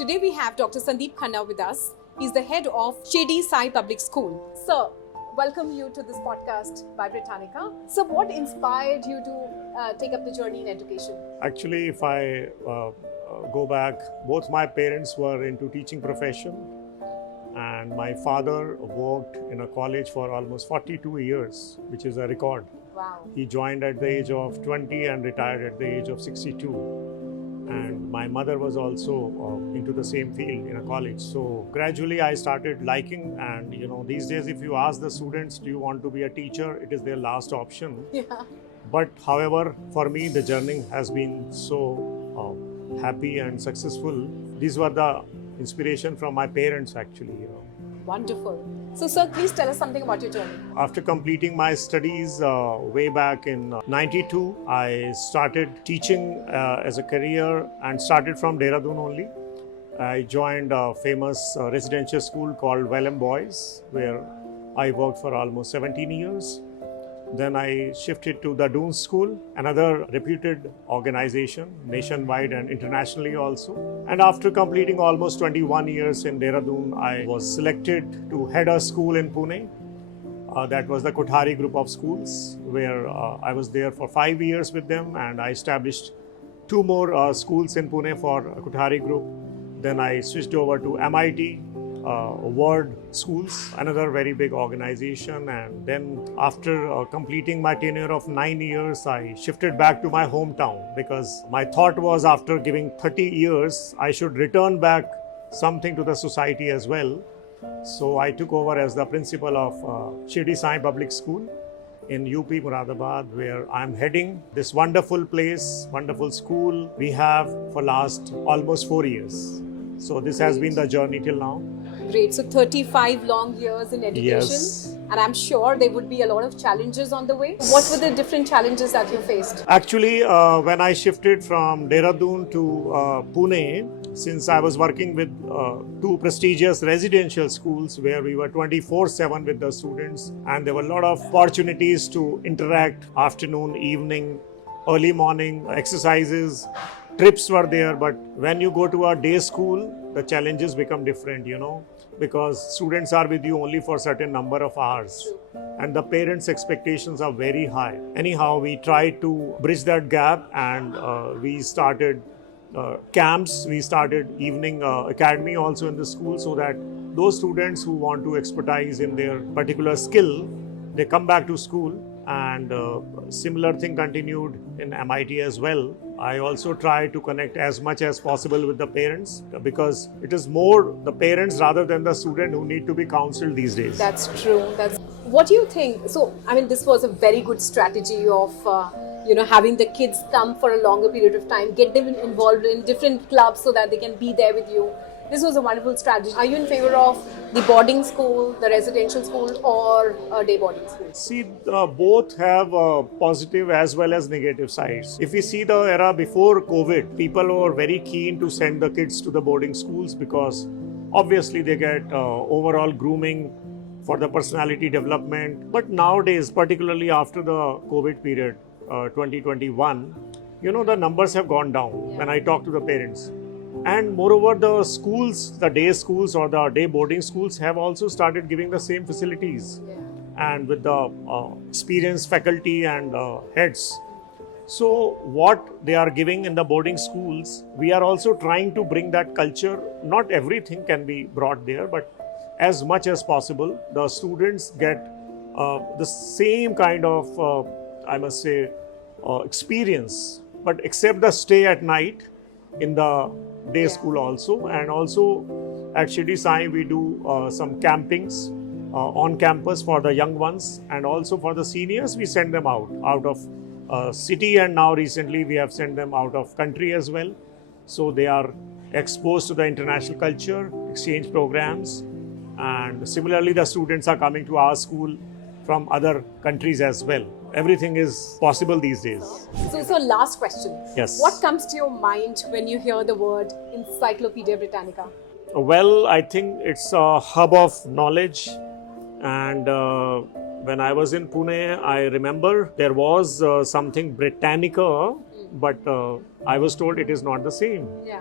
Today we have Dr. Sandeep Khanna with us. He's the head of Shirdi Public School. Sir, welcome you to this podcast by Britannica. So what inspired you to take up the journey in education? Actually, if I go back, both my parents were into teaching profession, and my father worked in a college for almost 42 years, which is a record. Wow. He joined at the age of 20 and retired at the age of 62. And my mother was also into the same field in a college. So gradually I started liking, and these days if you ask the students, do you want to be a teacher, it is their last option. Yeah. But however, for me the journey has been so happy and successful. These were the inspiration from my parents actually. Wonderful. So sir, please tell us something about your journey. After completing my studies way back in 92, I started teaching as a career and started from Dehradun only. I joined a famous residential school called Welham Boys, where I worked for almost 17 years. Then I shifted to the Doon School, another reputed organization nationwide and internationally also. And after completing almost 21 years in Dehradun, I was selected to head a school in Pune. That was the Kothari group of schools, where I was there for 5 years with them, and I established 2 more schools in Pune for Kothari group. Then I switched over to MIT, Word Schools, another very big organization. And then after completing my tenure of 9 years, I shifted back to my hometown, because my thought was after giving 30 years, I should return back something to the society as well. So I took over as the principal of Shirdi Public School in UP Muradabad, where I'm heading this wonderful place, wonderful school we have for last almost 4 years. So this has been the journey till now. Great. So 35 long years in education. Yes. And I'm sure there would be a lot of challenges on the way. What were the different challenges that you faced? Actually, when I shifted from Dehradun to Pune, since I was working with 2 prestigious residential schools where we were 24/7 with the students, and there were a lot of opportunities to interact afternoon, evening, early morning exercises, trips were there. But when you go to a day school, the challenges become different, because students are with you only for a certain number of hours, and the parents' expectations are very high. Anyhow, we tried to bridge that gap, and we started camps, we started evening academy also in the school, so that those students who want to expertise in their particular skill, they come back to school. And similar thing continued in MIT as well. I also try to connect as much as possible with the parents, because it is more the parents rather than the student who need to be counseled these days. That's true. What do you think? So, this was a very good strategy of having the kids come for a longer period of time, get them involved in different clubs so that they can be there with you. This was a wonderful strategy. Are you in favor of the boarding school, the residential school, or a day boarding school? See, both have positive as well as negative sides. If we see the era before COVID, people were very keen to send the kids to the boarding schools, because obviously they get overall grooming for the personality development. But nowadays, particularly after the COVID period, 2021, the numbers have gone down when I talk to the parents. And moreover, the schools, the day schools or the day boarding schools have also started giving the same facilities, and with the experienced faculty and heads. So what they are giving in the boarding schools, we are also trying to bring that culture. Not everything can be brought there, but as much as possible, the students get the same kind of, I must say, experience, but except the stay at night in the day school also. And also at Shirdi Sai we do some campings on campus for the young ones, and also for the seniors we send them out of city, and now recently we have sent them out of country as well. So they are exposed to the international culture, exchange programs, and similarly the students are coming to our school from other countries as well. Everything is possible these days. So last question. Yes. What comes to your mind when you hear the word Encyclopedia Britannica? Well, I think it's a hub of knowledge, and when I was in Pune, I remember there was something Britannica, but I was told it is not the same. Yeah.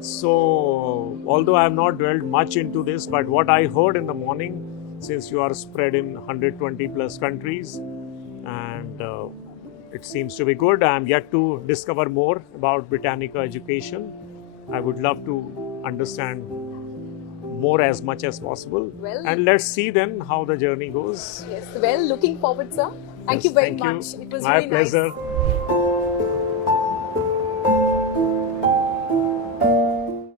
So, although I have not dwelled much into this, but what I heard in the morning, since you are spread in 120 plus countries, and it seems to be good. I am yet to discover more about Britannica education. I would love to understand more as much as possible. Well, and let's see then how the journey goes. yes. Well, looking forward, sir. Thank Yes, you very thank you. much. It was My really pleasure. nice.